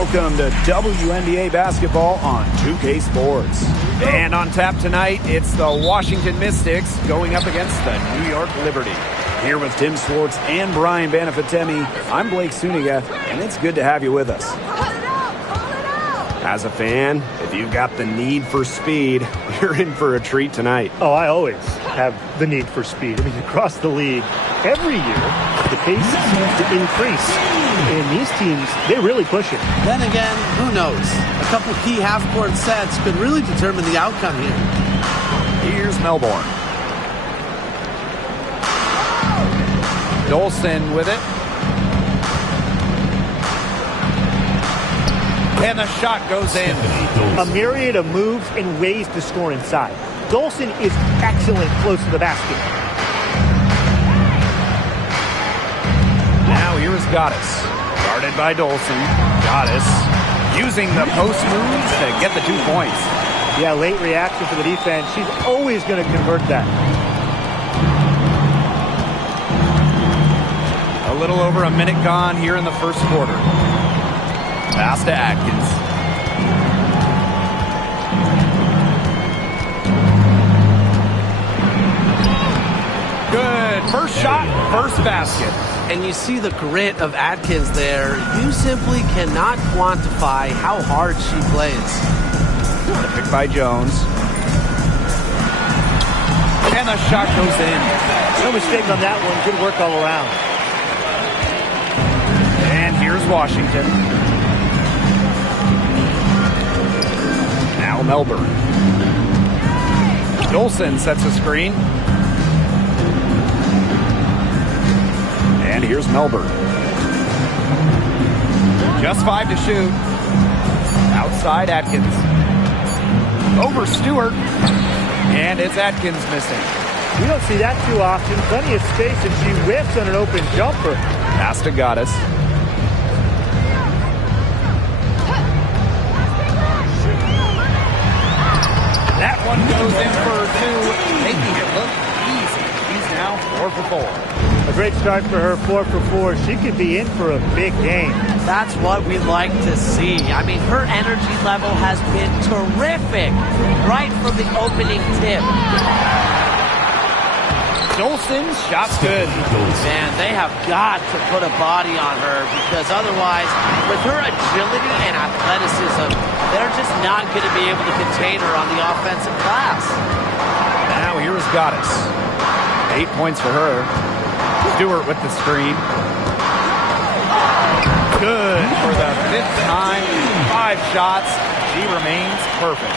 Welcome to WNBA basketball on 2K Sports. And on tap tonight, it's the Washington Mystics going up against the New York Liberty. Here with Tim Swartz and Brian Banafitemi, I'm Blake Suniga, and it's good to have you with us. As a fan, if you've got the need for speed, you're in for a treat tonight. Oh, I always have the need for speed. I mean, across the league, every year, the pace seems to increase. And these teams, they really push it. Then again, who knows? A couple key half-court sets could really determine the outcome here. Here's Melbourne. Dolson with it. And the shot goes in. A myriad of moves and ways to score inside. Dolson is excellent close to the basket. Now here is Goddess. Guarded by Dolson. Goddess using the post moves to get the 2 points. Yeah, late reaction for the defense. She's always going to convert that. A little over a minute gone here in the first quarter. Pass to Atkins. Good. First shot, first basket. And you see the grit of Atkins there. You simply cannot quantify how hard she plays. The pick by Jones. And the shot goes in. No mistake on that one. Good work all around. And here's Washington. Now Melbourne. Dolson sets a screen. And here's Melbourne. Just 5 to shoot. Outside Atkins. Over Stewart. And it's Atkins missing. We don't see that too often. Plenty of space, and she whips on an open jumper. Pass to Goddess. That one goes in for 2, making it look easy. She's now 4 for 4. A great start for her, 4 for 4. She could be in for a big game. That's what we like to see. I mean, her energy level has been terrific right from the opening tip. Dolson's shot's good. Man, they have got to put a body on her because otherwise, with her agility and athleticism, they're just not going to be able to contain her on the offensive glass. Now here's Goddess. 8 points for her. Stewart with the screen. Good for the 5th time. 5 shots. She remains perfect.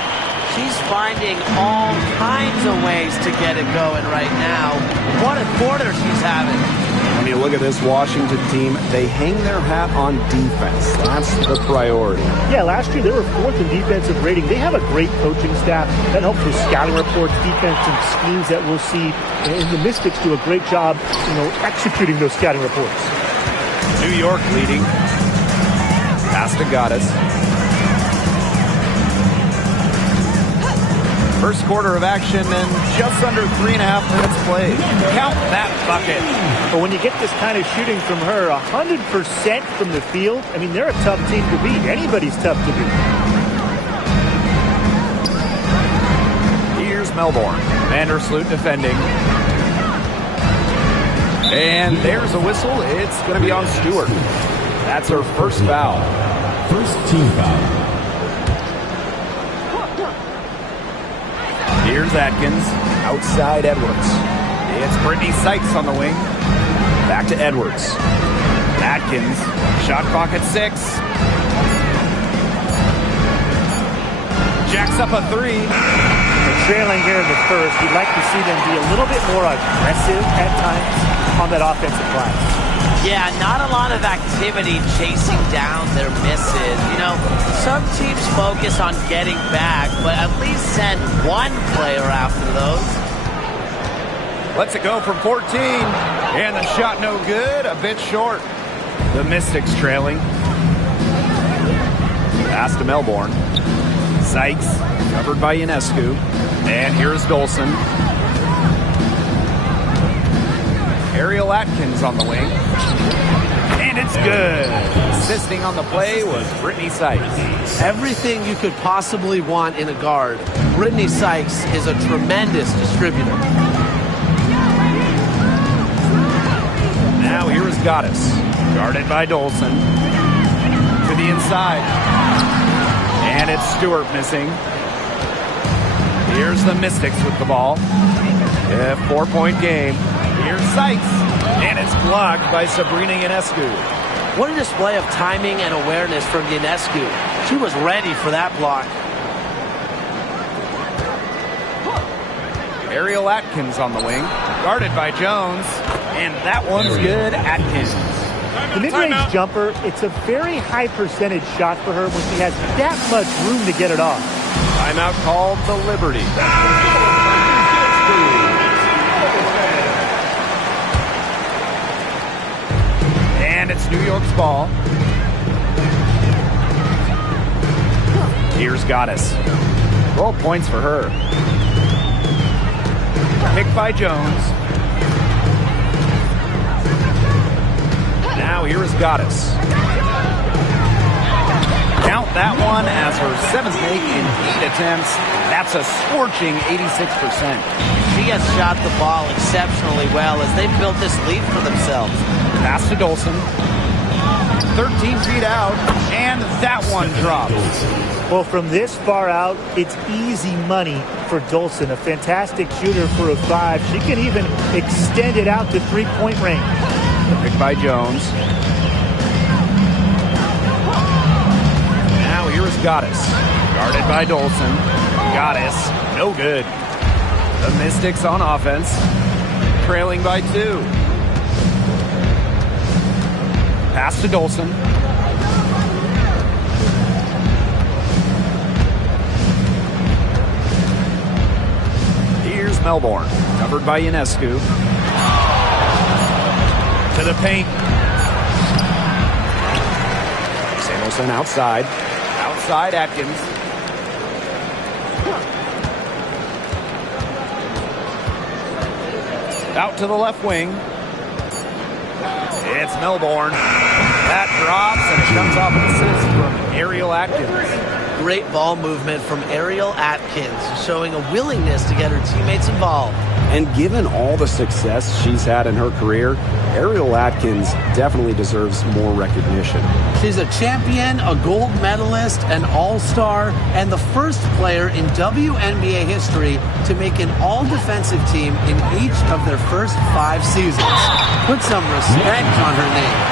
She's finding all kinds of ways to get it going right now. What a quarter she's having. When you look at this Washington team, they hang their hat on defense. That's the priority. Yeah, last year they were 4th in defensive rating. They have a great coaching staff that helps with scouting reports, defense, and schemes that we'll see. And the Mystics do a great job, executing those scouting reports. New York leading. Pass to Goddess. First quarter of action and just under 3.5 minutes played. Count that bucket. But when you get this kind of shooting from her, 100% from the field, I mean, they're a tough team to beat. Anybody's tough to beat. Here's Melbourne. Vandersloot defending. And there's a whistle. It's going to be on Stewart. That's her first foul. First team foul. Here's Atkins, outside Edwards. It's Brittany Sykes on the wing. Back to Edwards. Atkins, shot clock at 6. Jacks up a 3. They're trailing here in the first. We'd like to see them be a little bit more aggressive at times on that offensive glass. Yeah, not a lot of activity chasing down their misses. Some teams focus on getting back, but at least send one player after those. Lets it go from 14. And the shot no good, a bit short. The Mystics trailing. Pass to Melbourne. Sykes, covered by Ionescu. And here's Dolson. Ariel Atkins on the wing. And it's good. Assisting on the play was Brittany Sykes. Everything you could possibly want in a guard. Brittany Sykes is a tremendous distributor. Now here is Goddess, guarded by Dolson. To the inside. And it's Stewart missing. Here's the Mystics with the ball. A 4-point game. Here's Sykes. And it's blocked by Sabrina Ionescu. What a display of timing and awareness from Ionescu. She was ready for that block. Ariel Atkins on the wing, guarded by Jones. And that one's good, Atkins. The mid-range jumper, it's a very high percentage shot for her when she has that much room to get it off. Timeout called the Liberty. And it's New York's ball. Here's Goddess. 12 points for her. Picked by Jones. Now here is Goddess. Count that one as her 7th make in 8 attempts. That's a scorching 86%. She has shot the ball exceptionally well as they've built this lead for themselves. Pass to Dolson. 13 feet out, and that one drops. Well, from this far out, it's easy money for Dolson. A fantastic shooter for a 5. She can even extend it out to 3-point range. Picked by Jones. Now here is Goddess, guarded by Dolson. Goddess, no good. The Mystics on offense, trailing by 2. Pass to Dolson. Here's Melbourne, covered by Ionescu. To the paint. Samuelson outside. Outside Atkins. Out to the left wing. It's Melbourne. That drops, and it comes off an assist from Ariel Atkins. Great ball movement from Ariel Atkins, showing a willingness to get her teammates involved. And given all the success she's had in her career, Ariel Atkins definitely deserves more recognition. She's a champion, a gold medalist, an all-star, and the first player in WNBA history to make an all-defensive team in each of their first 5 seasons. Put some respect on her name.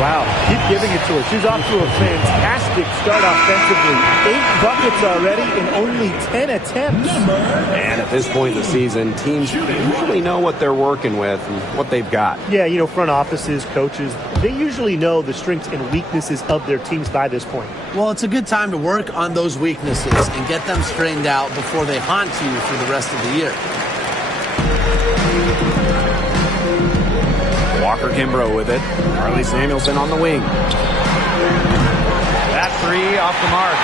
Wow, keep giving it to her. She's off to a fantastic start offensively. 8 buckets already in only 10 attempts. And at this point in the season, teams usually know what they're working with and what they've got. Yeah, you know, front offices, coaches, they usually know the strengths and weaknesses of their teams by this point. Well, it's a good time to work on those weaknesses and get them straightened out before they haunt you for the rest of the year. Walker Kimbrough with it. Carly Samuelson on the wing. That 3 off the mark.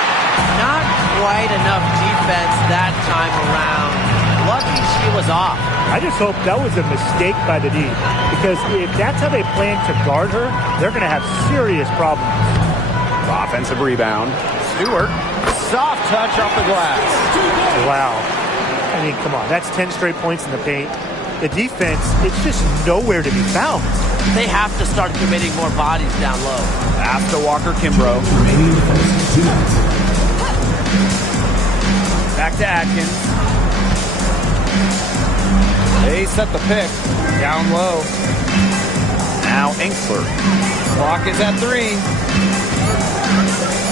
Not quite enough defense that time around. Lucky she was off. I just hope that was a mistake by the D, because if that's how they plan to guard her, they're going to have serious problems. Offensive rebound. Stewart. Soft touch off the glass. Wow. I mean, come on. That's 10 straight points in the paint. The defense, it's just nowhere to be found. They have to start committing more bodies down low. Pass to Walker Kimbrough. Back to Atkins. They set the pick. Down low. Now Inkster. Clock is at 3.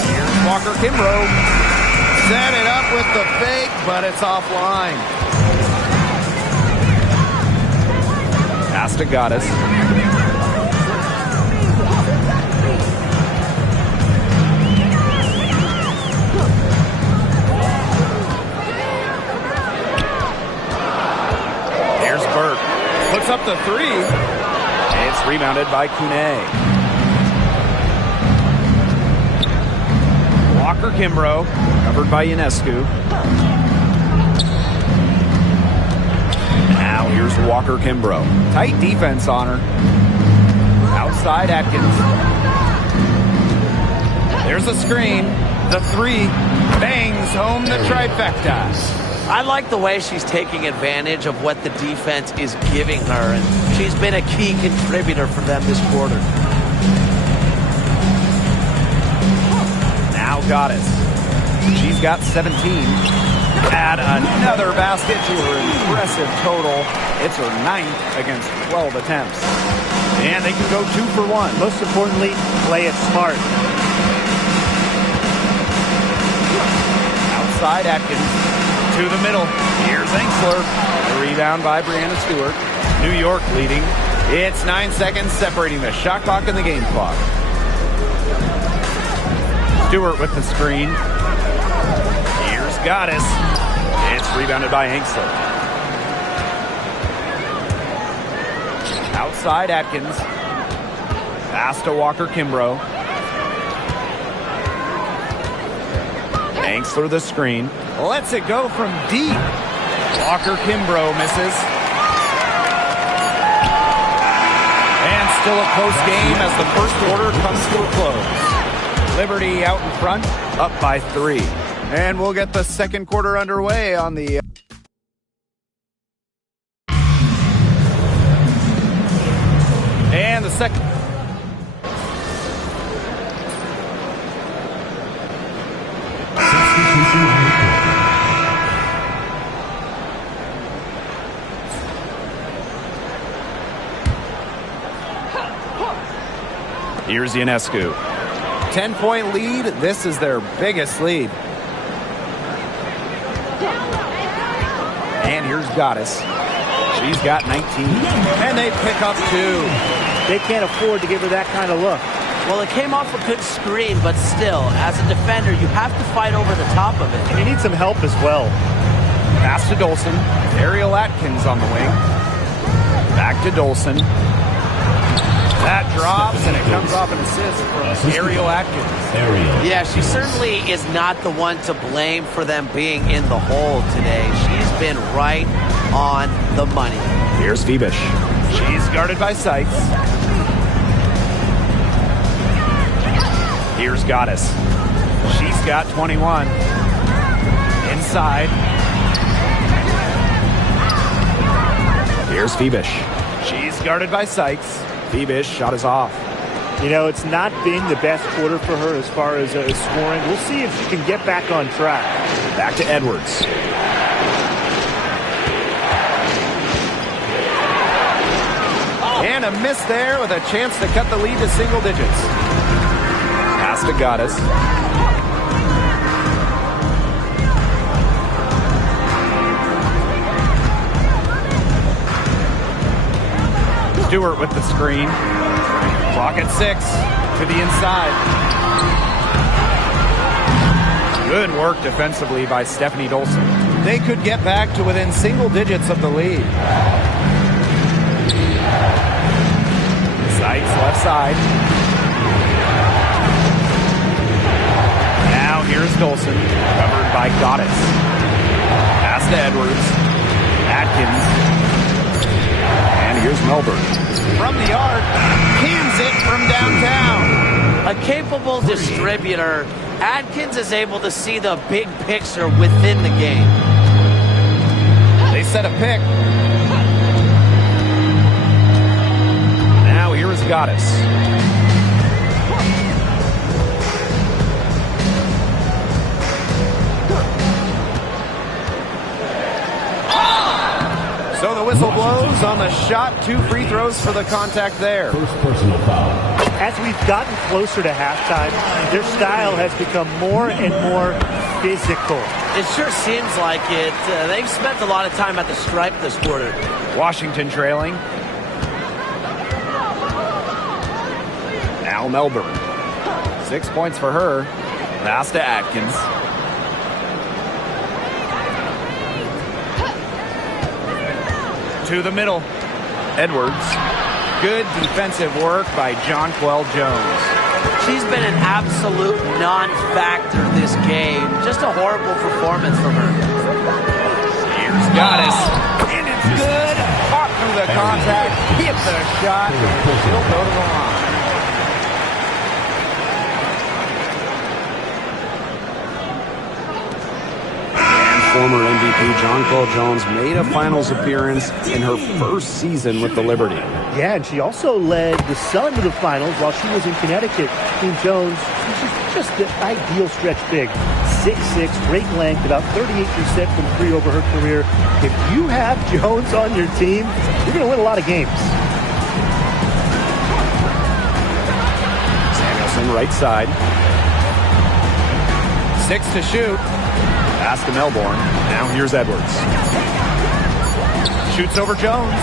Here's Walker Kimbrough. Set it up with the fake, but it's offline. Pass to Goddess. Here's Burke. Puts up the 3. It's rebounded by Kune. Walker Kimbrough, covered by Ionescu. Now here's Walker Kimbrough. Tight defense on her. Outside Atkins. There's a screen. The three bangs home the trifecta. I like the way she's taking advantage of what the defense is giving her, and she's been a key contributor for them this quarter. Now Goddess. She's got 17. Add another basket to her impressive total. It's her 9th against 12 attempts. And they can go 2 for 1. Most importantly, play it smart. Outside Atkins. To the middle. Here's Engsler. The rebound by Brianna Stewart. New York leading. It's 9 seconds separating the shot clock and the game clock. Stewart with the screen. Here's Goddess. It's rebounded by Engsler. Outside Atkins. Pass to Walker Kimbrough. Engsler the screen. Lets it go from deep. Walker Kimbrough misses. And still a close game as the first quarter comes to a close. Liberty out in front, up by 3. And we'll get the second quarter underway on the... And the second... Here's Ionescu. 10-point lead. This is their biggest lead. And here's Goddess. She's got 19. And they pick up 2. They can't afford to give her that kind of look. Well, it came off a good screen, but still, as a defender, you have to fight over the top of it. And you need some help as well. Pass to Dolson. Ariel Atkins on the wing. Back to Dolson. That drops, and it comes off an assist from Ariel Atkins. Yeah, she certainly is not the one to blame for them being in the hole today. She's been right on the money. Here's Phoebish. She's guarded by Sykes. Here's Goddess. She's got 21. Inside. Here's Phoebish. She's guarded by Sykes. Phoebish shot is off. You know, it's not been the best quarter for her as far as scoring. We'll see if she can get back on track. Back to Edwards. And a miss there with a chance to cut the lead to single digits. Pass to Goddess. Stewart with the screen. Clock at 6 to the inside. Good work defensively by Stephanie Dolson. They could get back to within single digits of the lead. Sykes left side. Now here's Dolson, covered by Goddess. Pass to Edwards. Atkins. And here's Melbourne. From the arc, cans it from downtown. A capable distributor, Atkins is able to see the big picture within the game. They set a pick. Now here is Goddess. So the whistle blows on the shot. 2 free throws for the contact there. First personal foul. As we've gotten closer to halftime, their style has become more and more physical. It sure seems like it. They've spent a lot of time at the stripe this quarter. Washington trailing. Now Melbourne. 6 points for her. Pass to Atkins. To the middle. Edwards. Good defensive work by Jonquel Jones. She's been an absolute non-factor this game. Just a horrible performance from her. Here's Goddess. And it's good. Fought through the contact. Hit the shot. She'll go to the line. former MVP John Cole Jones made a finals appearance in her first season with the Liberty. Yeah, and she also led the Sun to the finals while she was in Connecticut. Team Jones, she's just the ideal stretch big. 6'6", great length, about 38% from three over her career. If you have Jones on your team, you're going to win a lot of games. Samuelson, right side. 6 to shoot. Pass to Melbourne. Now here's Edwards. Shoots over Jones.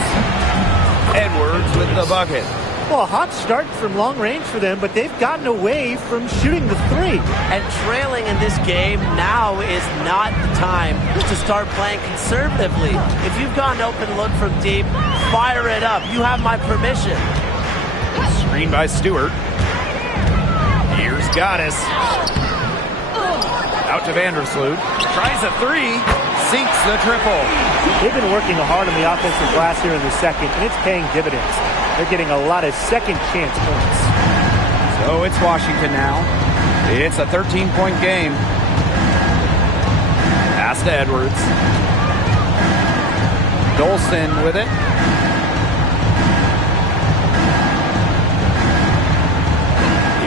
Edwards with the bucket. Well, a hot start from long range for them, but they've gotten away from shooting the three. And trailing in this game, now is not the time to start playing conservatively. If you've got an open look from deep, fire it up. You have my permission. Screen by Stewart. Here's Goddess. Out to Vandersloot. Tries a three. Sinks the triple. They've been working hard on the offensive glass here in the second, and it's paying dividends. They're getting a lot of second chance points. So it's Washington now. It's a 13-point game. Pass to Edwards. Dolson with it.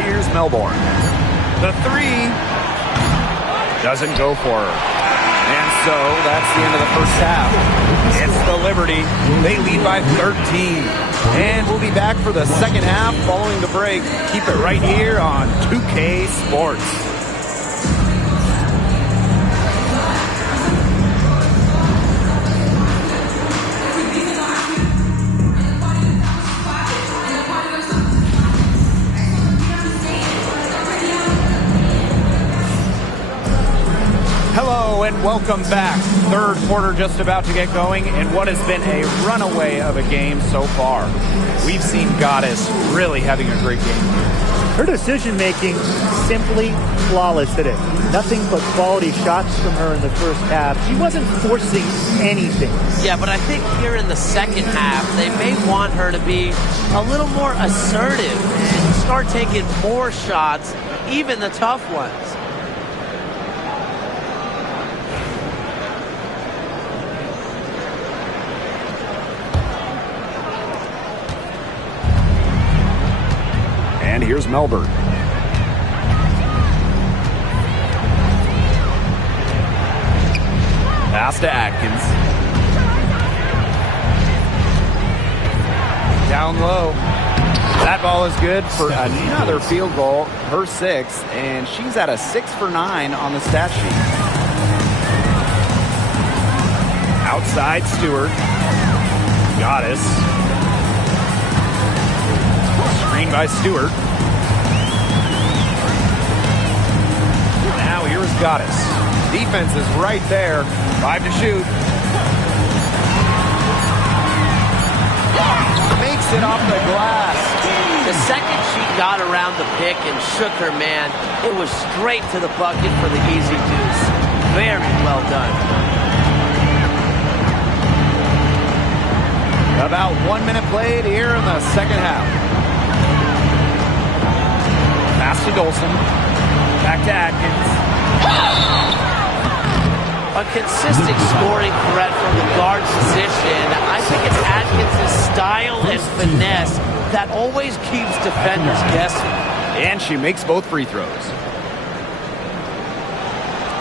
Here's Melbourne. The three doesn't go for her. And so that's the end of the first half. It's the Liberty. They lead by 13. And we'll be back for the second half following the break. Keep it right here on 2K Sports. And welcome back. Third quarter just about to get going, and what has been a runaway of a game so far. We've seen Goddess really having a great game here. Her decision-making simply flawless today. Nothing but quality shots from her in the first half. She wasn't forcing anything. Yeah, but I think here in the second half, they may want her to be a little more assertive and start taking more shots, even the tough ones. And here's Melbourne. Pass to Atkins. Down low. That ball is good for another field goal, her sixth, and she's at a 6 for 9 on the stat sheet. Outside Stewart. Goddess. Screen by Stewart. Now here's Goddess. Defense is right there. 5 to shoot. Makes it off the glass. The second she got around the pick and shook her man, it was straight to the bucket for the easy deuce. Very well done. About 1 minute played here in the second half. Pass to Dolson. Back to Atkins. A consistent scoring threat from the guard position. I think it's Atkins' style and finesse that always keeps defenders guessing. And she makes both free throws.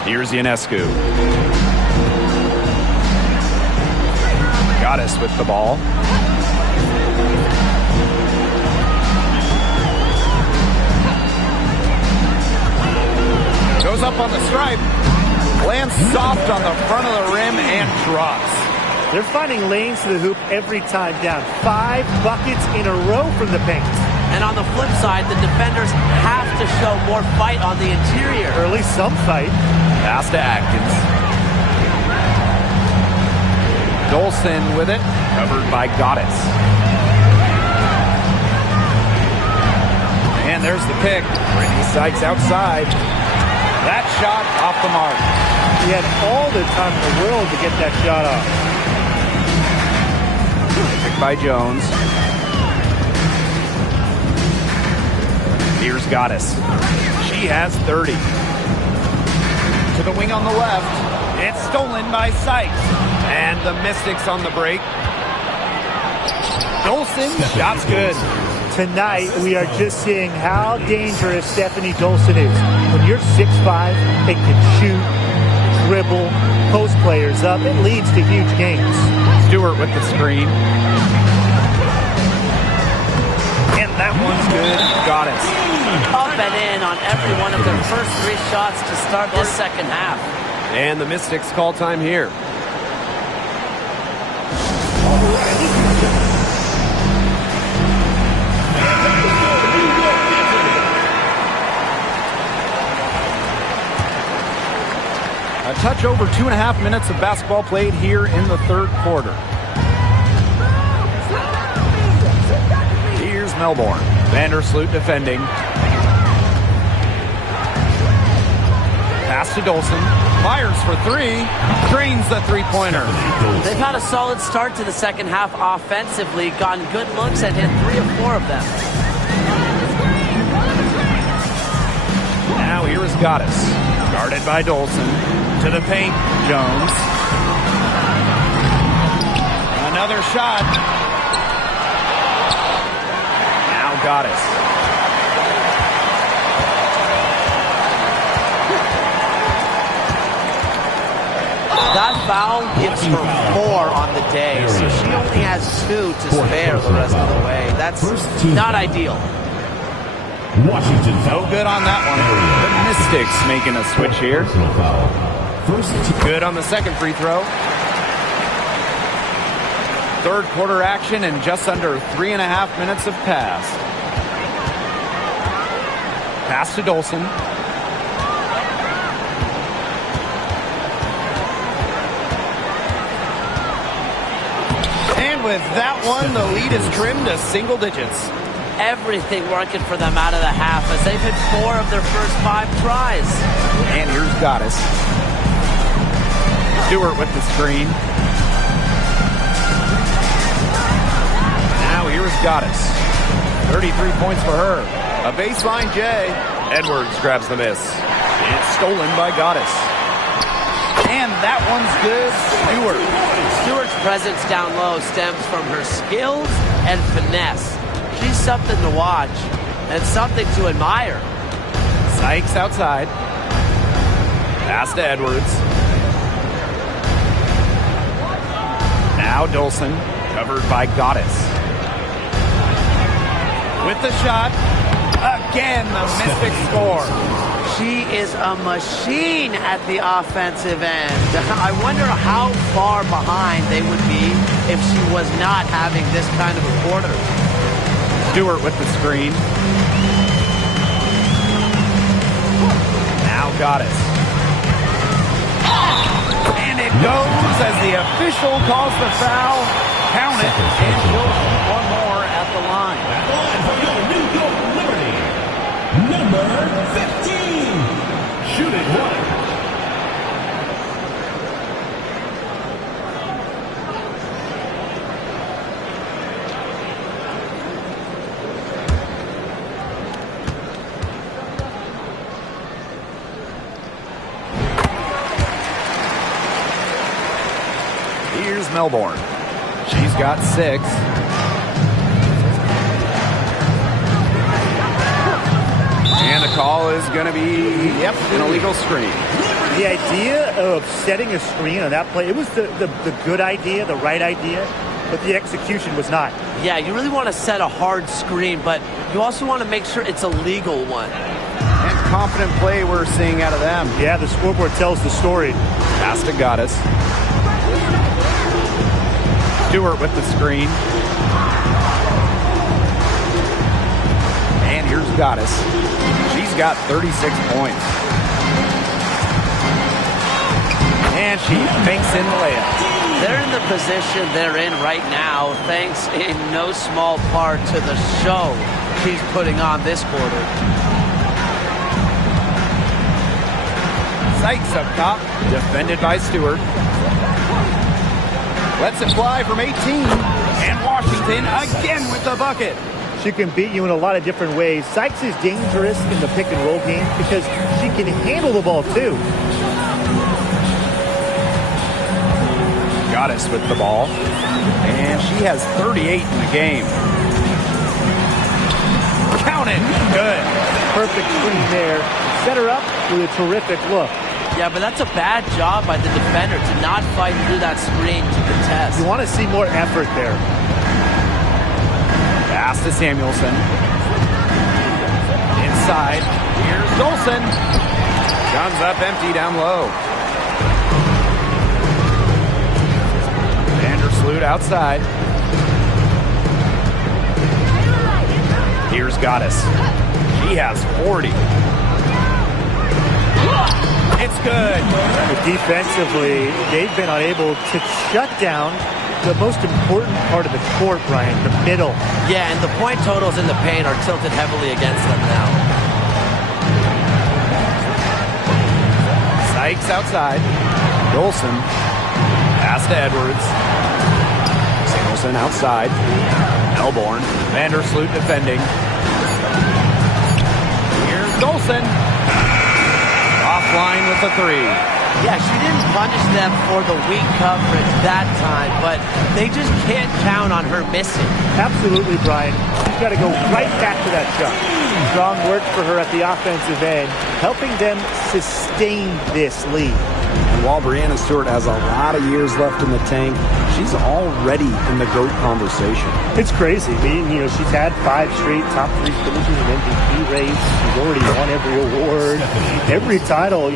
Here's Ionescu. Goddess with the ball. Goes up on the stripe. Lands soft on the front of the rim and drops. They're finding lanes to the hoop every time down. 5 buckets in a row from the paint. And on the flip side, the defenders have to show more fight on the interior. Or at least some fight. Pass to Atkins. Dolson with it. Covered by Goddess. And there's the pick. Brittany Sykes outside. That shot off the mark. He had all the time in the world to get that shot off. Pick by Jones. Here's Goddess. She has 30. To the wing on the left. It's stolen by Sykes. And the Mystics on the break. Dolson, shot's good. Tonight, we are just seeing how dangerous Stephanie Dolson is. When you're 6'5" and can shoot, dribble, post players up, it leads to huge games. Stewart with the screen. And that one's good. Got it. Up and in on every one of their first 3 shots to start this second half. And the Mystics call time here. A touch over 2.5 minutes of basketball played here in the third quarter. Here's Melbourne. Vandersloot defending. Pass to Dolson. Fires for 3. Drains the three-pointer. They've had a solid start to the second half offensively, gotten good looks and hit 3 or 4 of them. Now here is Goddess. Guarded by Dolson. To the paint. Jones. Another shot. Now Goddess. That foul gives her 4 on the day, so she only has 2 to spare the rest of the way. That's not ideal. Washington No good on that one. The Mystics making a switch here. Good on the second free throw. Third quarter action and just under 3.5 minutes have passed. Pass to Dolson. And with that one, the lead is trimmed to single digits. Everything working for them out of the half as they've hit 4 of their first 5 tries. And here's Goddess. Stewart with the screen. Now here's Goddess. 33 points for her. A baseline J. Edwards grabs the miss. It's stolen by Goddess. And that one's good. Stewart. Stewart's presence down low stems from her skills and finesse. She's something to watch and something to admire. Sykes outside. Pass to Edwards. Now Dolson, covered by Goddess. With the shot. Again, the Mystics score. She is a machine at the offensive end. I wonder how far behind they would be if she was not having this kind of a quarter. Stewart with the screen. Now Goddess. And it goes as the official calls the foul. Count it, and she'll shoot one more at the line. New York Liberty, number 15. Shoot it one. Here's Melbourne. She's got 6. And the call is going to be, an illegal screen. The idea of setting a screen on that play, it was the good idea, the right idea, but the execution was not. Yeah, you really want to set a hard screen, but you also want to make sure it's a legal one. And confident play we're seeing out of them. Yeah, the scoreboard tells the story. Pass to Goddess. Stewart with the screen. And here's Goddess. She's got 36 points. And she makes in the layup. They're in the position they're in right now, thanks in no small part to the show she's putting on this quarter. Sykes up top, defended by Stewart. Lets it fly from 18. And Washington again with the bucket. She can beat you in a lot of different ways. Sykes is dangerous in the pick and roll game because she can handle the ball too. Goddess with the ball. And she has 38 in the game. Count it. Good. Perfect screen there. Set her up with a terrific look. Yeah, but that's a bad job by the defender to not fight through that screen to contest. You want to see more effort there. Pass to Samuelson. Inside. Here's Dolson. Guns up empty down low. Vandersloot outside. Here's Goddess. She has 40. It's good. But defensively, they've been unable to shut down the most important part of the court, Brian, the middle. Yeah, and the point totals in the paint are tilted heavily against them now. Sykes outside. Dolson. Pass to Edwards. Samuelson outside. Melbourne. Vandersloot defending. Here's Dolson. Offline with the three. Yeah, she didn't punish them for the weak coverage that time, but they just can't count on her missing. Absolutely, Brian. She's got to go right back to that shot. Strong work for her at the offensive end, helping them sustain this lead. And while Breanna Stewart has a lot of years left in the tank, she's already in the GOAT conversation. It's crazy. I mean, she's had 5 straight top 3 finishes in MVP race. She's already won every award, every title,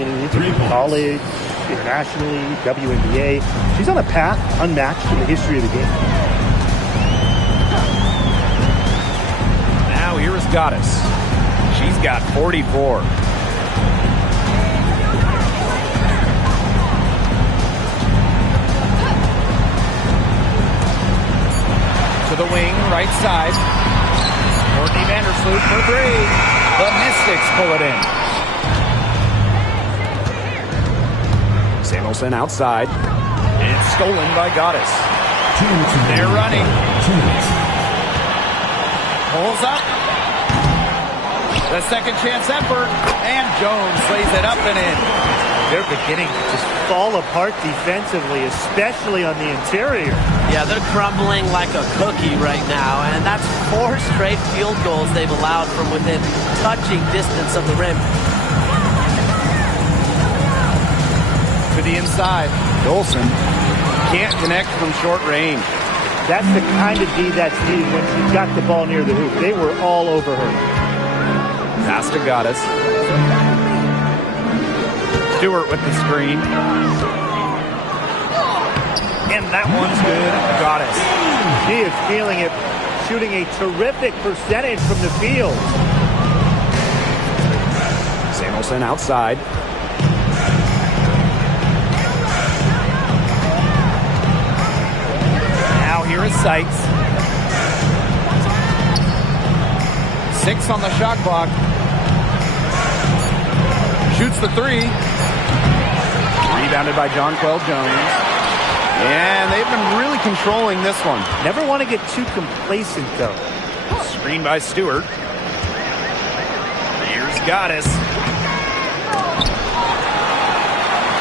college, internationally, WNBA. She's on a path unmatched in the history of the game. Now here is Goddess. She's got 44. To the wing, right side. Courtney Vandersloot for 3. The Mystics pull it in. Samuelson outside. And it's stolen by Goddess. They're running. Pulls up. The second chance effort. And Jones lays it up and in. They're beginning to just fall apart defensively, especially on the interior. Yeah, they're crumbling like a cookie right now, and that's 4 straight field goals they've allowed from within touching distance of the rim. To the inside. Dolson can't connect from short range. That's the kind of D that's needed when she's got the ball near the hoop. They were all over her. Pass to Goddess. Stewart with the screen. And that one's good. Goddess. She is feeling it, shooting a terrific percentage from the field. Samuelson outside. Now here is Sykes. 6 on the shot clock. Shoots the 3. Rebounded by Jonquel Jones. And they've been really controlling this one. Never want to get too complacent, though. Screen by Stewart. Here's Goddess.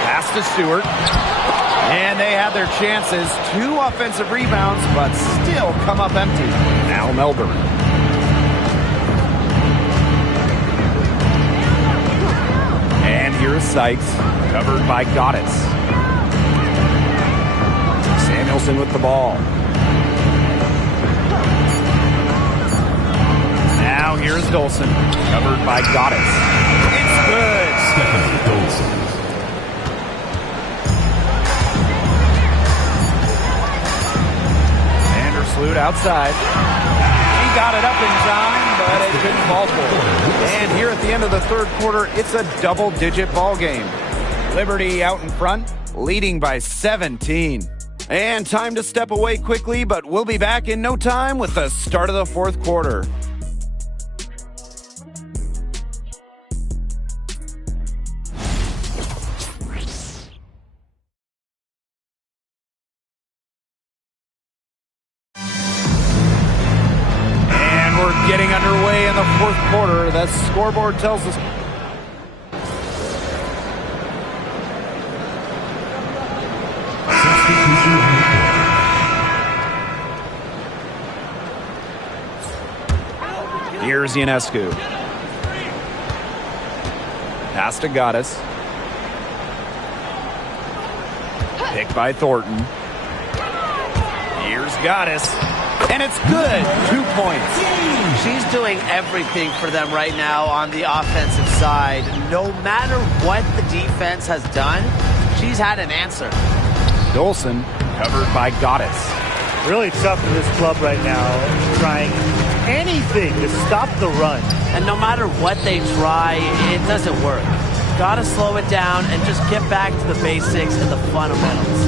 Pass to Stewart. And they had their chances. 2 offensive rebounds, but still come up empty. Now Melbourne. And here's Sykes, covered by Goddess. Samuelson with the ball. Now here's Dolson, covered by Goddess. It's good. Stephanie Dolson. Vandersloot outside. He got it up in time, but it couldn't fall for him. And here at the end of the third quarter, it's a double-digit ball game. Liberty out in front, leading by 17. And time to step away quickly, but we'll be back in no time with the start of the fourth quarter. And we're getting underway in the fourth quarter. The scoreboard tells us Here's Ionescu. Pass to Goddess. Picked by Thornton. Here's Goddess. And it's good. 2 points. She's doing everything for them right now on the offensive side. No matter what the defense has done, she's had an answer. Dolson covered by Goddess. Really tough for this club right now, trying anything to stop the run. And no matter what they try, it doesn't work. Gotta slow it down and just get back to the basics and the fundamentals.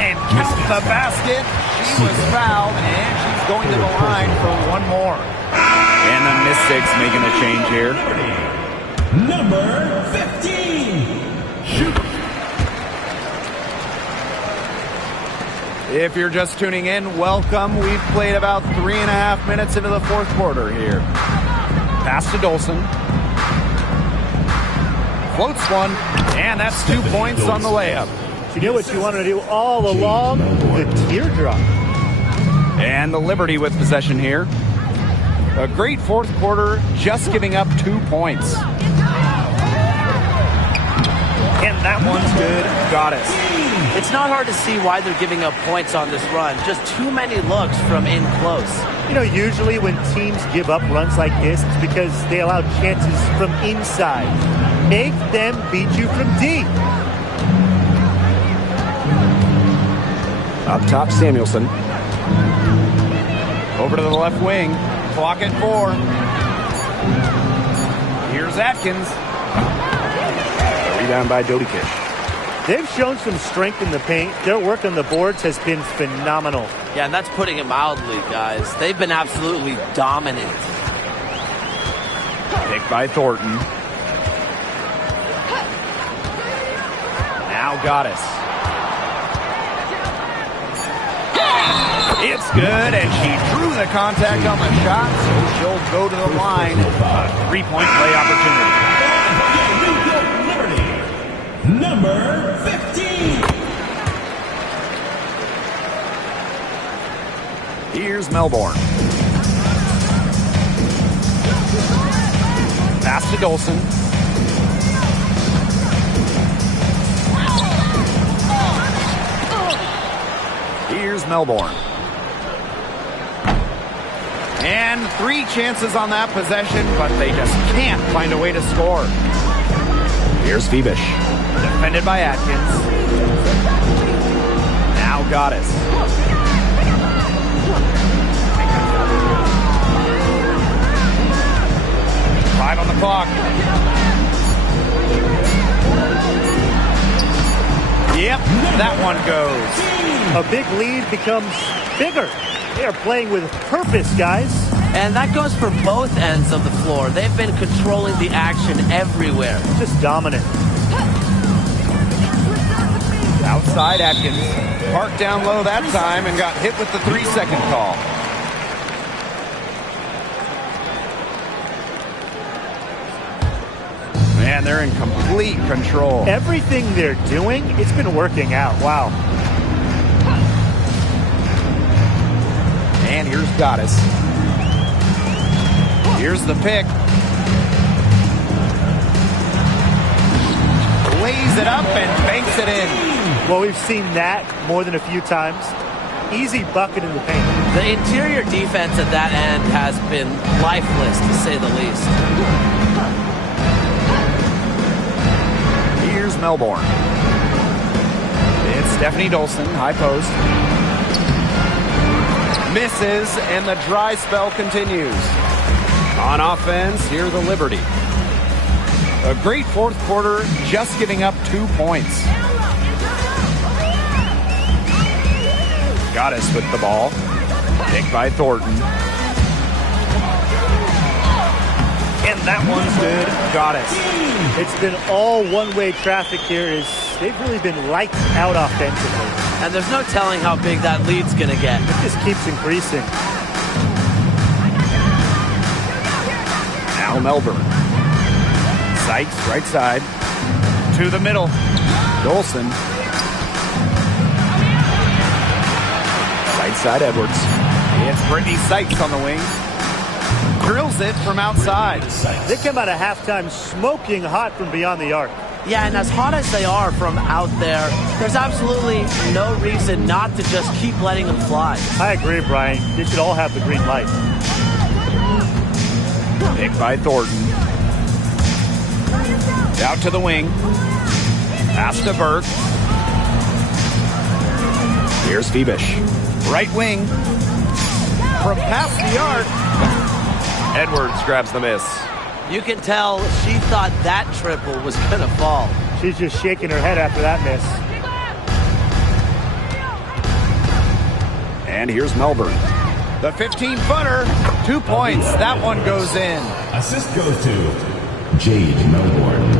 And count the basket. She was fouled, and she's going to the line for one more. And the Mystics making a change here. Number 15. Shoot. If you're just tuning in, welcome. We've played about 3.5 minutes into the fourth quarter here. Pass to Dolson. Floats one, and that's 2 points on the layup. She knew what she wanted to do all along, the teardrop. And the Liberty with possession here. A great fourth quarter, just giving up 2 points. And that one's good. Goddess. It's not hard to see why they're giving up points on this run. Just too many looks from in close. You know, usually when teams give up runs like this, it's because they allow chances from inside. Make them beat you from deep. Up top, Samuelson. Over to the left wing. Clock at 4. Here's Atkins. Rebound by Dodikish. They've shown some strength in the paint. Their work on the boards has been phenomenal. Yeah, and that's putting it mildly, guys. They've been absolutely dominant. Picked by Thornton. Now Goddess. It's good, and she drew the contact on the shot, so she'll go to the line. A 3-point play opportunity. Number 15. Here's Melbourne. Pass to Dolson. Here's Melbourne. And 3 chances on that possession, but they just can't find a way to score. Here's Phoebish. Defended by Atkins. Now Goddess. 5 on the clock. Yep, that one goes. A big lead becomes bigger. They are playing with purpose, guys. And that goes for both ends of the floor. They've been controlling the action everywhere. Just dominant. Outside Atkins. Parked down low that time and got hit with the 3-second call. Man, they're in complete control. Everything they're doing, it's been working out. Wow. And here's Goddess. Here's the pick. Lays it up and banks it in. Well, we've seen that more than a few times. Easy bucket in the paint. The interior defense at that end has been lifeless, to say the least. Here's Melbourne. It's Stephanie Dolson, high post. Misses, and the dry spell continues. On offense, here the Liberty. A great fourth quarter, just giving up 2 points. Goddess with the ball. Picked by Thornton. And that one's good. Goddess. It's been all one-way traffic here. They've really been lights out offensively. And there's no telling how big that lead's going to get. It just keeps increasing. Now Melbourne. Sykes, right side. To the middle. Dolson. Right side, Edwards. It's Brittany Sykes on the wing. Drills it from outside. They come out of halftime smoking hot from beyond the arc. Yeah, and as hot as they are from out there, there's absolutely no reason not to just keep letting them fly. I agree, Brian. They should all have the green light. Picked by Thornton. Out to the wing. Pass to Burke. Here's Phoebish. Right wing. From past the arc. Edwards grabs the miss. You can tell she thought that triple was going to fall. She's just shaking her head after that miss. And here's Melbourne. The 15-footer. 2 points. That one goes in. Assist goes to Jade Melbourne.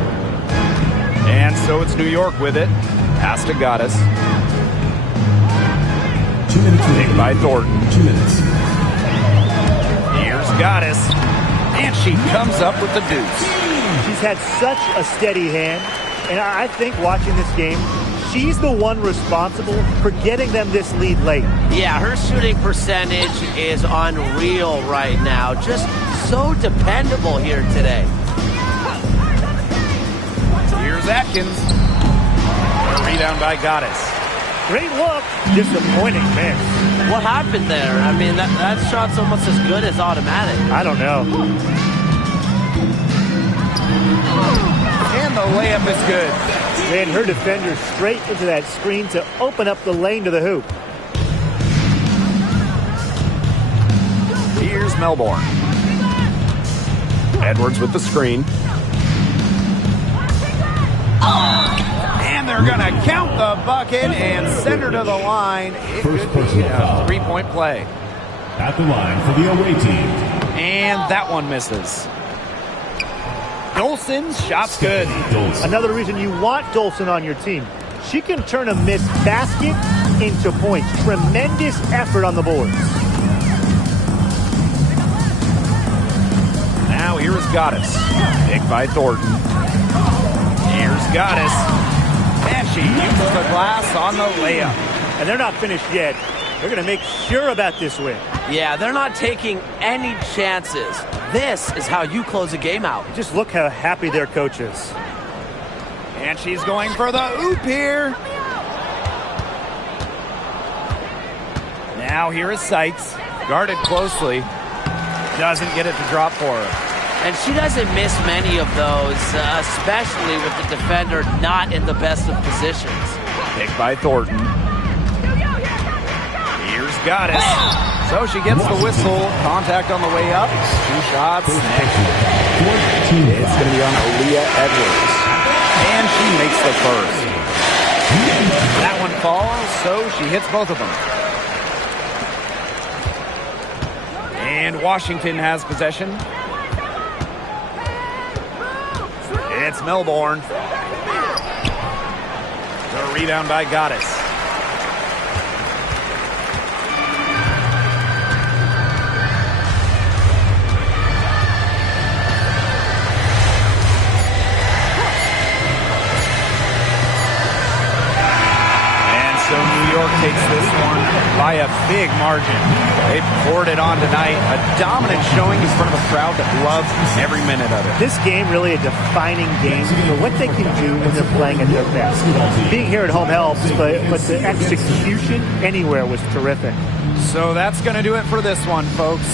And so it's New York with it. Pass to Goddess. 2 minutes Picked by Thornton. 2 minutes. Here's Goddess. And she comes up with the deuce. She's had such a steady hand, and I think watching this game, she's the one responsible for getting them this lead late. Yeah, her shooting percentage is unreal right now. Just so dependable here today. Here's Atkins. A rebound by Goddess. Great look, disappointing miss. What happened there? I mean, that shot's almost as good as automatic. I don't know. And the layup is good. Ran her defender straight into that screen to open up the lane to the hoop. Here's Melbourne. Edwards with the screen. And they're going to count the bucket and send her to the line. It First could be personal a foul. three-point play. At the line for the away team. And that one misses. Dolson's shot's good. Dolson. Another reason you want Dolson on your team. She can turn a missed basket into points. Tremendous effort on the boards. Now here is Goddess. Picked by Thornton. Here's Goddess. And she uses the glass on the layup. And they're not finished yet. They're going to make sure about this win. Yeah, they're not taking any chances. This is how you close a game out. Just look how happy their coach is. And she's going for the oop here. Now here is Sykes. Guarded closely. Doesn't get it to drop for her. And she doesn't miss many of those, especially with the defender not in the best of positions. Picked by Thornton. Here's Goddess. So she gets the whistle. Contact on the way up. 2 shots. Next. It's going to be on Aaliyah Edwards. And she makes the first. That one falls, so she hits both of them. And Washington has possession. It's Melbourne. The rebound by Goddess. And so New York takes this one by a big margin. They poured it on tonight. A dominant showing in front of a crowd that loves every minute of it. This game really a defining game for what they can do when they're playing at their best. Being here at home helps, but the execution anywhere was terrific. So that's going to do it for this one, folks.